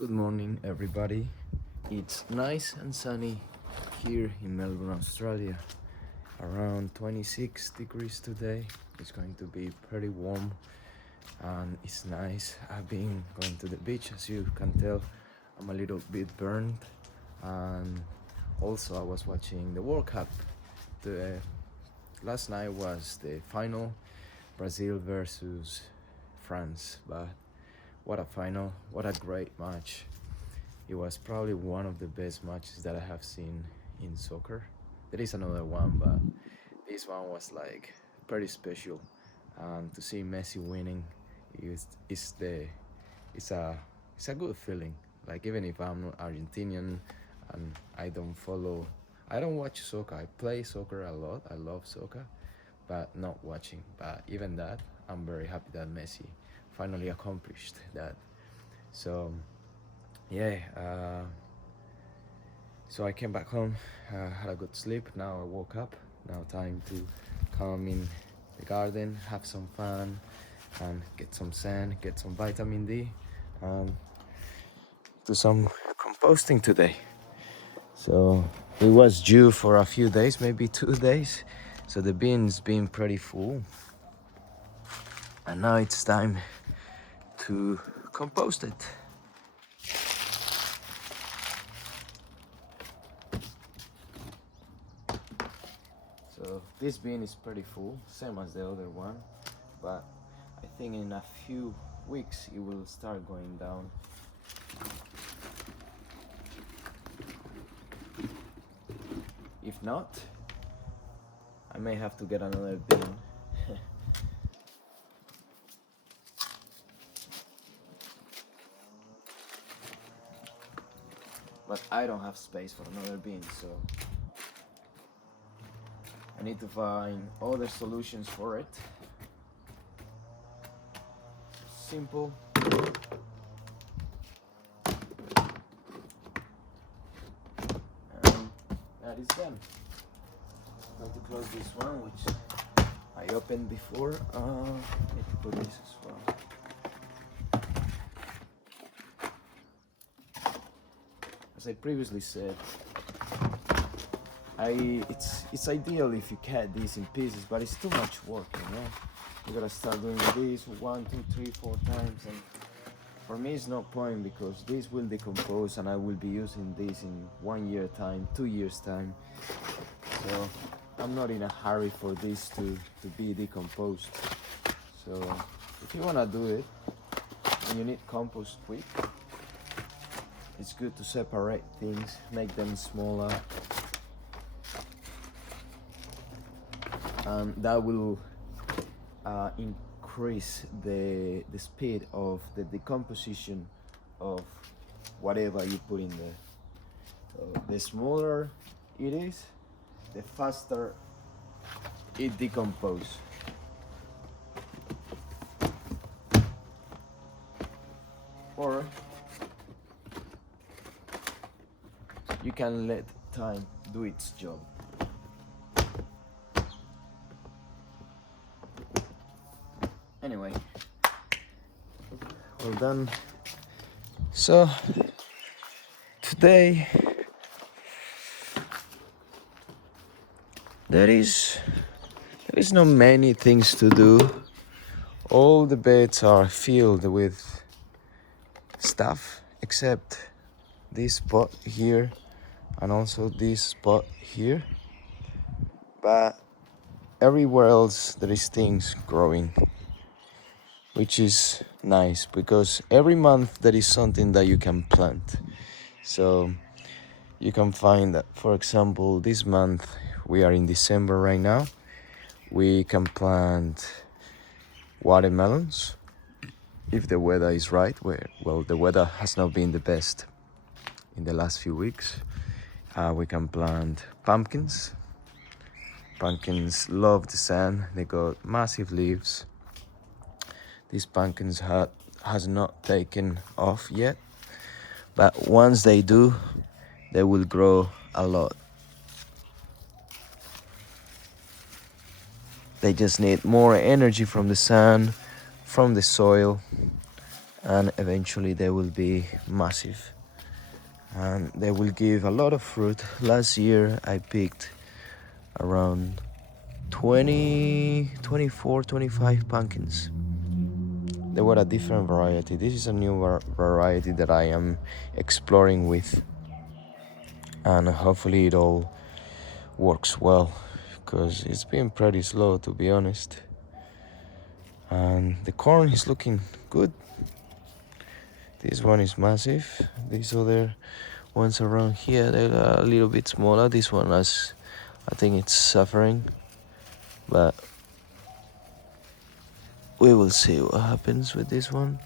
Good morning, everybody. It's nice and sunny here in Melbourne, Australia. Around 26 degrees today. It's going to be pretty warm and it's nice. I've been going to the beach, as you can tell. I'm a little bit burned, and also I was watching the World Cup. The last night was the final, Brazil versus France, but what a final, what a great match. It was probably one of the best matches that I have seen in soccer. There is another one, but this one was like pretty special. And to see Messi winning is the it's a it's a good feeling. Like, even if I'm not Argentinian and I don't watch soccer. I play soccer a lot. I love soccer, but not watching. But even that, I'm very happy that Messi finally accomplished that. So yeah, so I came back home, had a good sleep. Now I woke up. Now time to come in the garden, have some fun, and get some sun, get some vitamin D, and do some composting today. So it was due for a few days, maybe 2 days. So the bin's been pretty full, and now it's time to compost it. So this bin is pretty full, same as the other one, but I think in a few weeks it will start going down. If not, I may have to get another bin. But I don't have space for another bin, so I need to find other solutions for it. Simple. And that is done. I'm going to close this one, which I opened before. Need to put this as well. As I previously said, it's ideal if you cut this in pieces, but it's too much work, you know. You gotta start doing this 1, 2, 3, 4 times, and for me it's no point, because this will decompose and I will be using this in 1 year time, 2 years time. So I'm not in a hurry for this to be decomposed. So if you wanna do it and you need compost quick, it's good to separate things, make them smaller, and that will increase the speed of the decomposition of whatever you put in there. So the smaller it is, the faster it decomposes. Or you can let time do its job. Anyway, well done. So today there is not many things to do. All the beds are filled with stuff except this spot here and also this spot here, but everywhere else there is things growing, which is nice, because every month there is something that you can plant. So you can find that, for example, this month, we are in December right now, we can plant watermelons if the weather is right. Well, the weather has not been the best in the last few weeks. We can plant pumpkins. Pumpkins love the sun. They got massive leaves. These pumpkins has not taken off yet, but once they do, they will grow a lot. They just need more energy from the sun, from the soil, and eventually they will be massive and they will give a lot of fruit. Last year I picked around 20, 24, 25 pumpkins. They were a different variety. This is a new variety that I am exploring with, and hopefully it all works well, because it's been pretty slow, to be honest. And the corn is looking good. This one is massive. These other ones around here, they're a little bit smaller. This one is, I think it's suffering, but we will see what happens with this one.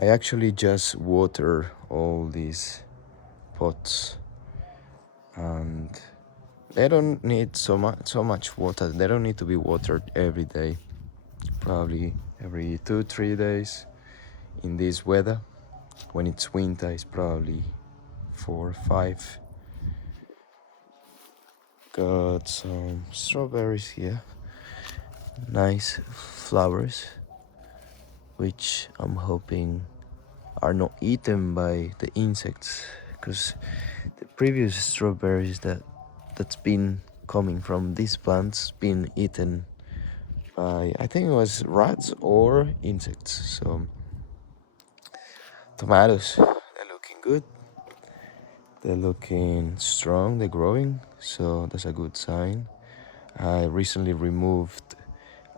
I actually just water all these pots, and they don't need so much water. They don't need to be watered every day. Probably every 2-3 days. In this weather, when it's winter, it's probably 4 or 5. Got some strawberries here. Nice flowers, which I'm hoping are not eaten by the insects, because the previous strawberries that's been coming from these plants been eaten by, I think it was rats or insects. So tomatoes, they're looking good. They're looking strong, they're growing, so that's a good sign. I recently removed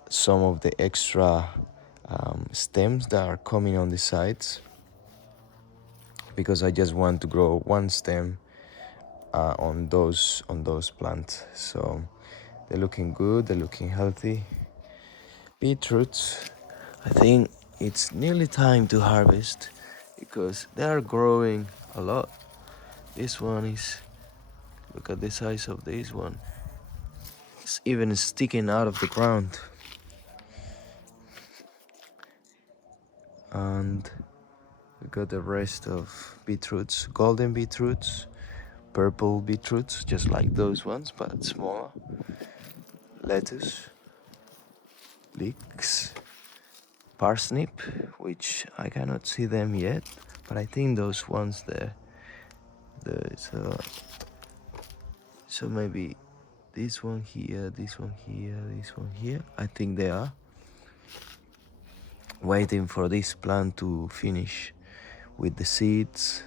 some of the extra stems that are coming on the sides, because I just want to grow one stem on those plants. So they're looking good, they're looking healthy. Beetroots, I think it's nearly time to harvest, because they are growing a lot. This one is, look at the size of this one. It's even sticking out of the ground. And we got the rest of beetroots, golden beetroots, purple beetroots, just like those ones, but smaller. Lettuce, leeks, parsnip, which I cannot see them yet, but I think those ones there. So maybe this one here, this one here, this one here. I think they are waiting for this plant to finish with the seeds.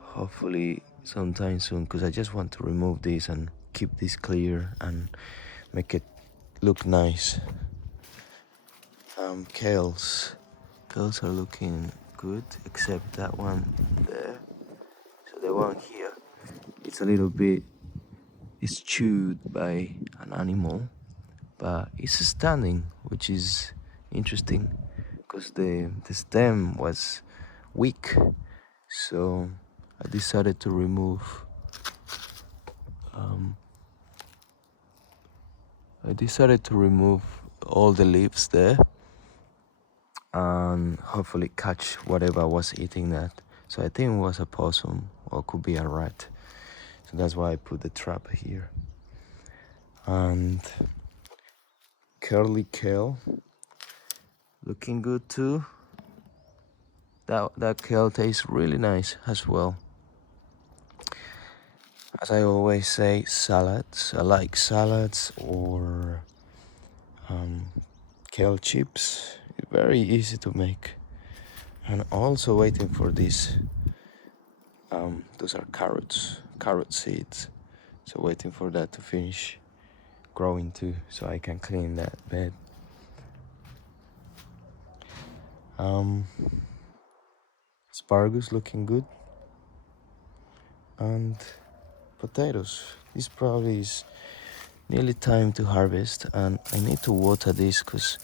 Hopefully sometime soon, because I just want to remove this and keep this clear and make it look nice. Kales are looking good, except that one there. So the one here, it's a little bit, it's chewed by an animal, but it's standing, which is interesting, because the stem was weak. So I decided to remove all the leaves there and hopefully catch whatever was eating that. So I think it was a possum, or could be a rat. So that's why I put the trap here. And curly kale, looking good too. That kale tastes really nice as well. As I always say, salads. I like salads or kale chips. Very easy to make. And also waiting for this. Those are carrot seeds. So waiting for that to finish growing too, so I can clean that bed. Asparagus looking good. And potatoes. This probably is nearly time to harvest, and I need to water this because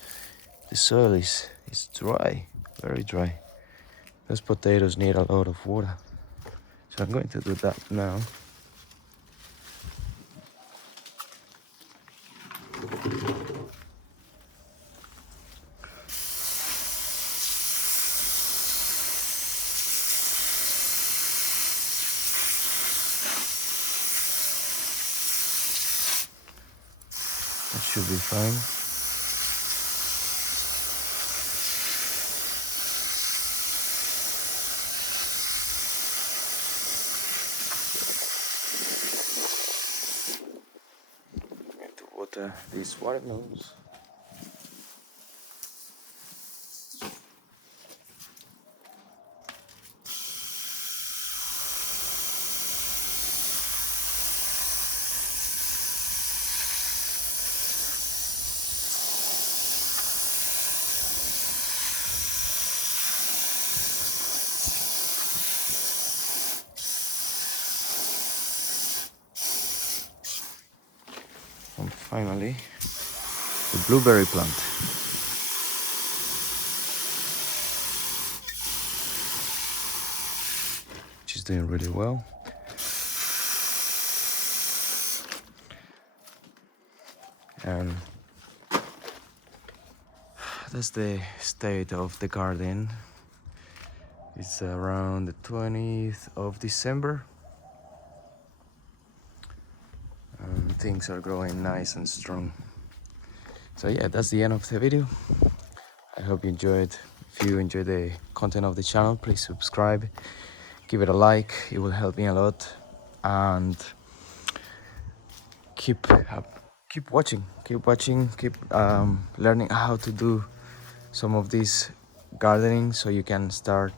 the soil is dry, very dry. Those potatoes need a lot of water, so I'm going to do that now. That should be fine. I'm going to water these watermelons. And finally, the blueberry plant, which is doing really well. And that's the state of the garden. It's around the 20th of December. And things are growing nice and strong. So yeah, that's the end of the video. I hope you enjoyed. If you enjoyed the content of the channel, please subscribe, give it a like, it will help me a lot. And keep watching, keep learning how to do some of this gardening so you can start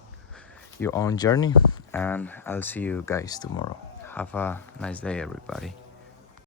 your own journey. And I'll see you guys tomorrow. Have a nice day, everybody.